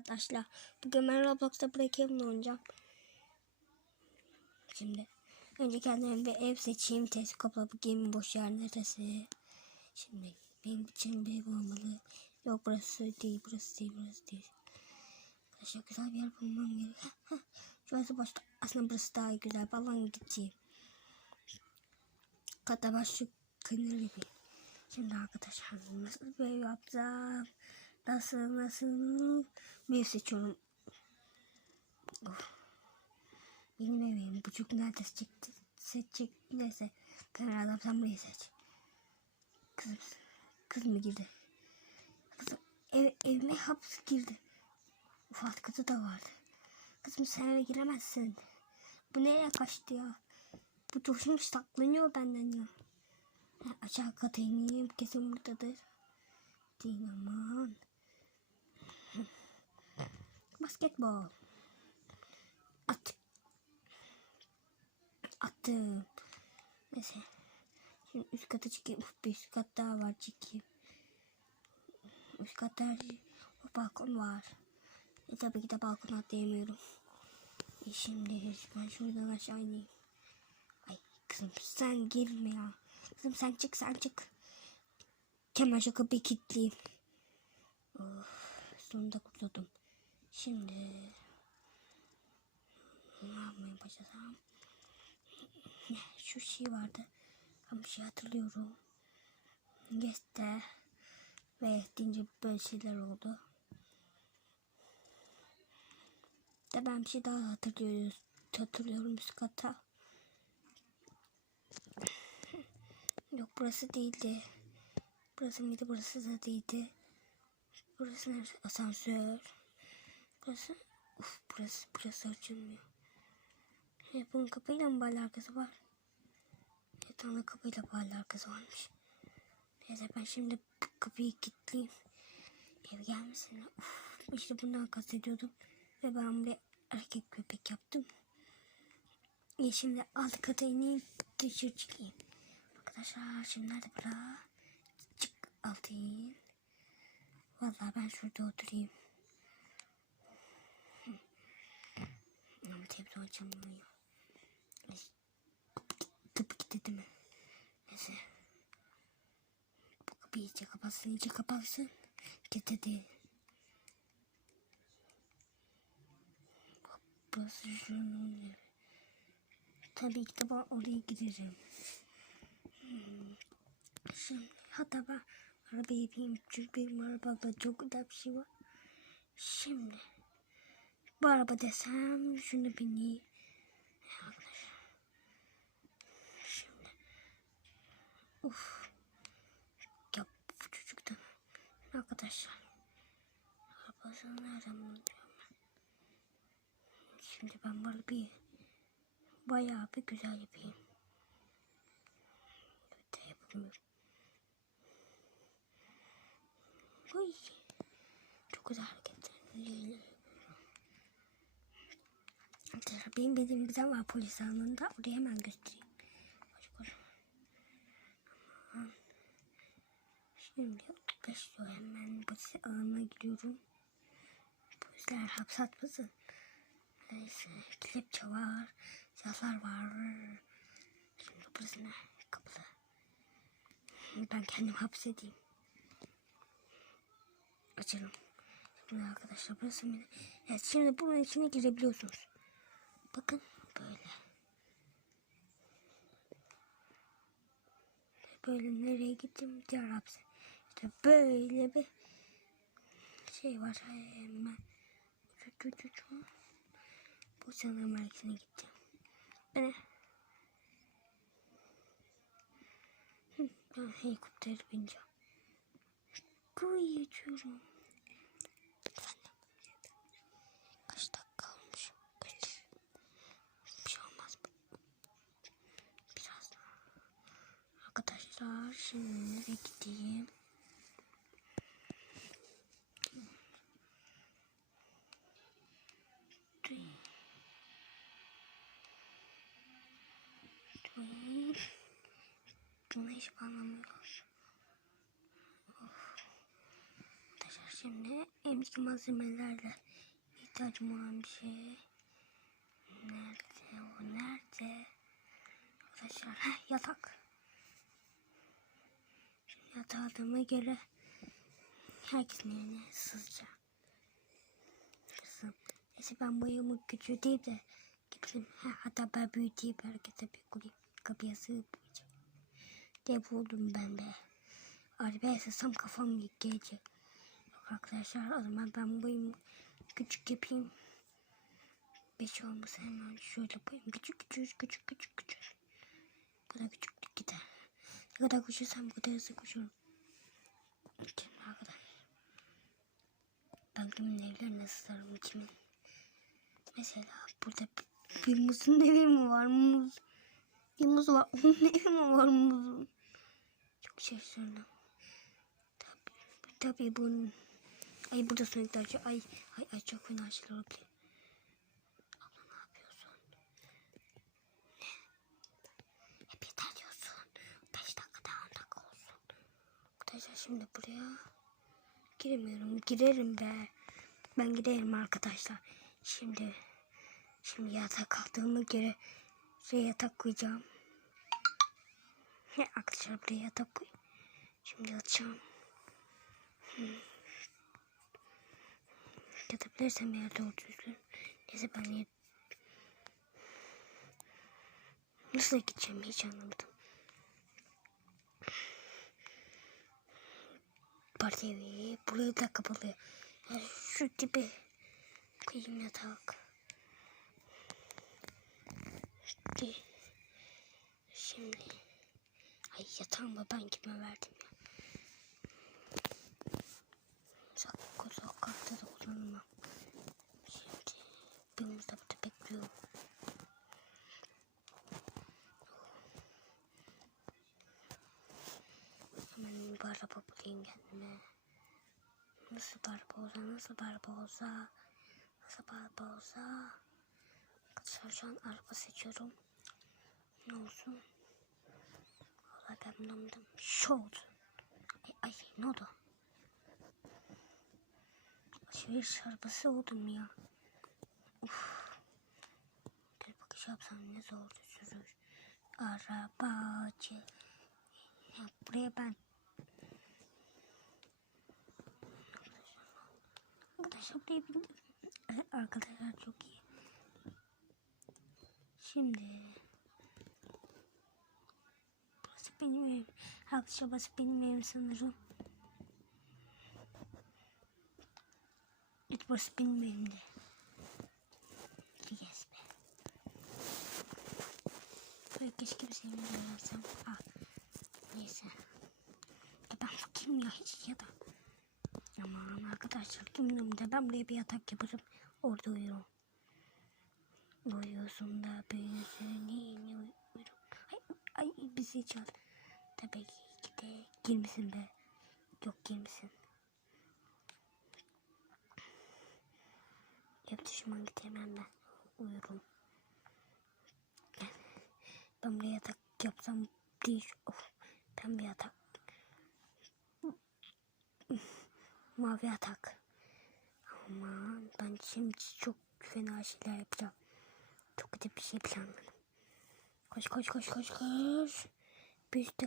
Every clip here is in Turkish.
arkadaşlar. Bugün ben Roblox'ta Breakeven'la oynayacağım. Şimdi önce kendime bir ev seçeyim. Teleskopla bakayım boş yer neresi. Şimdi benim için bir ev olmalı. Yok burası değil, burası değil, burası değil. Arkadaşlar güzel bir yer bulmam gerekiyor. Şurası başta. Aslında burası daha güzel. Balon gideceğim. Kata başı kınır gibi. Şimdi arkadaşlar nasıl bir ev yapacağım? Nasıl nasıl bir seçiyorum. Of. Benim evim buçuk nerede seçecek, seçecek neyse. Karar adam sen burayı seç. Kızım, kız mı girdi? Kızım ev, evime hapis girdi. Ufak kızı da vardı. Kızım sen eve giremezsin. Bu nereye kaçtı ya? Bu coşmuş saklanıyor benden ya. Ha, aşağı kata ineyim kesin buradadır. Değil aman. Basketbol. At. Attım. Neyse. Şimdi üst kata çıkayım. Bir üst kat daha var çıkayım. Üst katta şey- o balkon var. E, tabii ki de balkona atlayamıyorum. E, şimdi ben şuradan aşağı ineyim. Ay kızım sen girme ya. Kızım sen çık sen çık. Hemen şu kapıyı kilitleyeyim. Of, sonunda kurtuldum. Şimdi ne yapmaya başlasam? Şu şey vardı. Bir şey hatırlıyorum. Yes'te ve deyince böyle şeyler oldu. De ben bir şey daha hatırlıyorum. Hatırlıyorum üst kata. Yok burası değildi. Burası mıydı? Burası da değildi. Burası neresi? Asansör. Burası. Uf burası. Burası açılmıyor. E, bunun kapıyla mı bağlı arkası var? Bir tane kapıyla bağlı arkası varmış. Neyse ben şimdi kapıyı kilitleyeyim. Ev gelmesin. Uf, işte bundan kastediyordum. Ve ben bir erkek köpek yaptım. İyi şimdi alt kata ineyim. Dışarı çıkayım. Arkadaşlar şimdi nerede bura? Çık altı in. Vallahi ben şurada oturayım. Ama televizyon açılmıyor. Neyse. Tıpkı kilitli mi? Neyse. Bu kapıyı iyice kapatsın, iyice kapatsın. Kilitli. Burası şunun. Tabii ki de ben oraya giderim. Hmm. Şimdi hatta ben arabayı yapayım. Çünkü benim arabada çok güzel bir şey var. Şimdi bu araba desem şunu bineyim. Şimdi. Uf. Ya bu çocuktan. Arkadaşlar. Arabasını nereden ben? Şimdi ben böyle bir bayağı bir güzel yapayım. De yapamıyorum. Uy. Çok güzel hareketler. Arkadaşlar benim bildiğim güzel var polis alanında. Oraya hemen göstereyim. Şimdi 35 diyor hemen polis alanına gidiyorum. Polisler hapse atmasın. Neyse kelepçe var. Silahlar var. Şimdi burası ne? Kapılı. Ben kendim hapsedeyim. Açalım. Şimdi arkadaşlar burası mı? Evet şimdi bunun içine girebiliyorsunuz. Bakın böyle. Böyle nereye gittim diğer hapse. İşte böyle bir şey var. Hemen. Bu sanırım merkezine gittim. Ben, Hı, ben helikopter bineceğim. Kuyu. Arkadaşlar şimdi gideyim? Anlamıyoruz. Of. Arkadaşlar Şimdi eski malzemelerle ihtiyacım olan bir şey. Nerede o nerede? Arkadaşlar heh, yatak. Aldığıma göre herkesin yerine sızacağım. Kızım. Neyse ben boyamı küçülteyim de gideyim. Ha, hatta ben büyüteyim herkese bir kurayım. Kapıya sığıp uyuyacağım. Dev oldum ben de. Arabaya sığsam kafam gelecek. Yok arkadaşlar o zaman ben boyumu küçük yapayım. Beş olması hemen şöyle koyayım. Küçük küçük küçük küçük küçük. Bu da küçüklük gider. Ne kadar koşursam bu kadar hızlı koşurum. Arkadaşlar. Ben kimin evlerine sığarım kimin. Mesela burada bir, muzun evi mi var muz? Bir muz var. Onun evi mi var muzun? Çok şaşırdım. Tabii, tabii bunun. Ay burada açıyor. Ay, ay, ay çok fena şeyler olabilir. Abla ne yapıyorsun? Ne? Hep yeter diyorsun. Beş dakika daha on dakika olsun. Arkadaşlar şimdi buraya giremiyorum. Girerim be. Ben giderim arkadaşlar. Şimdi şimdi yatak kaldığıma göre şuraya yatak koyacağım. Arkadaşlar buraya yatak koy. Şimdi yatacağım. Hmm. Yatabilirsem eğer doğru düzgün. Neyse ben. Nasıl gideceğim hiç anlamadım. Parti evi. Burayı da kapalı. Yani şu tipi koyayım yatak. Şimdi. Şimdi. Ay yatağımı ben kime verdim ya. Sakın sokakta da kullanmam. Şimdi. Birimiz de burada bekliyor. Hemen bir araba bulayım kendime. Nasıl araba olsa, nasıl araba nasıl araba olsa. Arkadaşlar seçiyorum. Ne olsun? Valla ben bundan şu. Ay, ay ne oldu? Alışveriş arabası oldum ya. Uf. Gel bakış yapsam ne zor sürür. Arabacı. Ya buraya ben Buraya bindim. Arkadaşlar çok iyi. Şimdi burası benim evim. Arkadaşlar burası benim evim sanırım. Evet burası benim evimde. Yes be. Böyle keşke bir senin evine alsam. Ah. Neyse. Ya ben ya hiç ya da. Aman arkadaşlar kimliğim de ben buraya bir yatak yaparım. Orada uyurum. Uyuyorsun da büyüsün yeni uyurum. Ay, ay bizi çal. Tabii ki de girmişsin be. Yok girmişsin. Ev düşman getirmem ben. Uyurum. Ben buraya yatak yapsam değil. Of. Ben bir yatak. Mavi yatak. Aman ben şimdi çok fena şeyler yapacağım. Çok kötü bir şey planladım. Koş koş koş koş koş. Bir üst,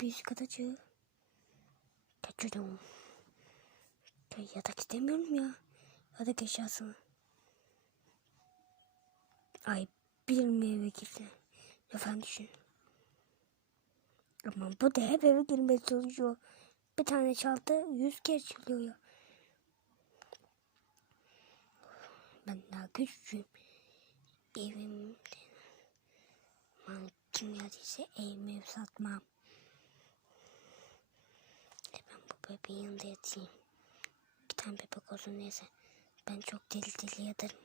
bir üst kata çık. Kaçırdım. Ya yatak istemiyorum ya. Yatak eşyasını. Ay bir mi eve girdi? Lütfen düşün. Ama bu da hep eve girmeye çalışıyor. Bir tane çaldı yüz kere çalıyor. Ben daha küçüğüm. Evim Man kim geldiyse evimi satmam. E ben bu bebeğin yanında yatayım. Bir tane bebek olsun neyse. Ben çok deli deli yatarım.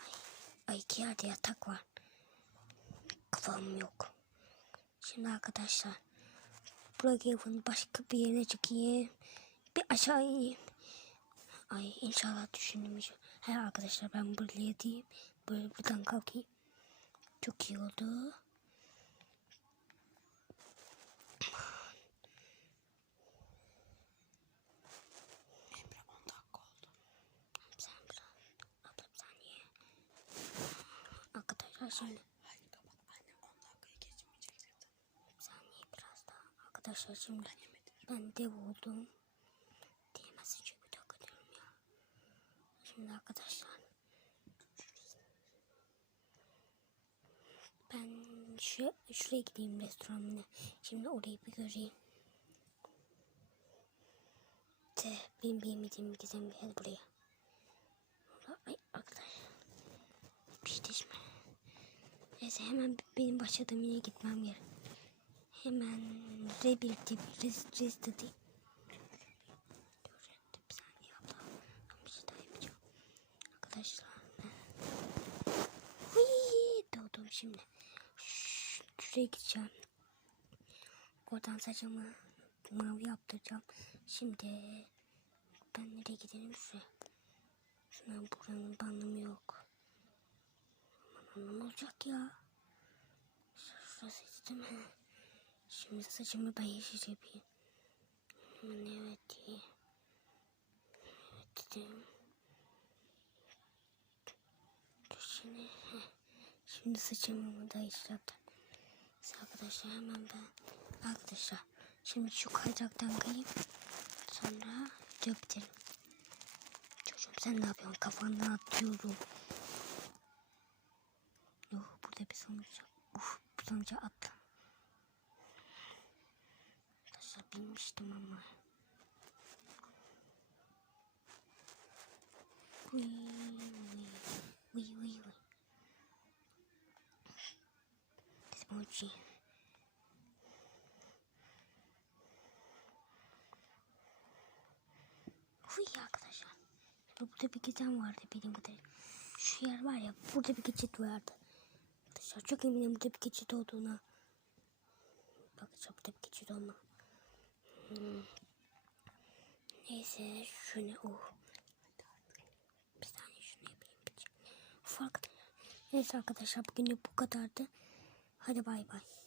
Ay, ay iki yerde yatak var. Kafam yok. Şimdi arkadaşlar. Burak evin başka bir yerine çıkayım. Bir aşağı ineyim. Ay inşallah düşünmüş. He arkadaşlar ben buraya diyeyim. Böyle buradan kalkayım. Çok iyi oldu. Şimdi Arkadaşlar şimdi ben dev oldum. Diyemezsin çünkü bir dakika diyorum ya. Şimdi arkadaşlar. Ben şu, şuraya gideyim restoranına. Şimdi orayı bir göreyim. De, benim bilmediğim bir gizem yer buraya. Ay arkadaşlar. İşte şimdi. Neyse hemen benim başladığım yere gitmem gerek. Hemen rest. Dur bir şey daha yapacağım. Arkadaşlar. Hui, doğdum şimdi. Şuraya gideceğim. Oradan saçımı mavi yaptıracağım. Şimdi ben nereye gidelim şuraya. Şuna buranın anlamı yok. Aman anlamı olacak ya. Şurası değil mi? Şimdi saçımı ben yeşil yapayım. Evet iyi. Evet dedim. Şimdi. Şimdi saçımı da yeşil yaptım. Arkadaşlar hemen ben. Arkadaşlar şimdi şu kaydıraktan kayayım. Sonra video biterim. Çocuğum sen ne yapıyorsun? Kafandan atıyorum. Yok burada bir sonuç. Uf bu sonuca attım. Arkadaşlar bilmiştim ama. Uy, uy, uy, uy. Emoji. Uy arkadaşlar. Burada bir gizem vardı benim kadar. Şu yer var ya burada bir geçit vardı. Arkadaşlar çok eminim burada bir geçit olduğuna. Bakacağım burada bir geçit olma. Hmm. Neyse şunu oh. Bir saniye şunu yapayım. Arkadaşlar. Neyse arkadaşlar bugün bu kadardı. Hadi bay bay.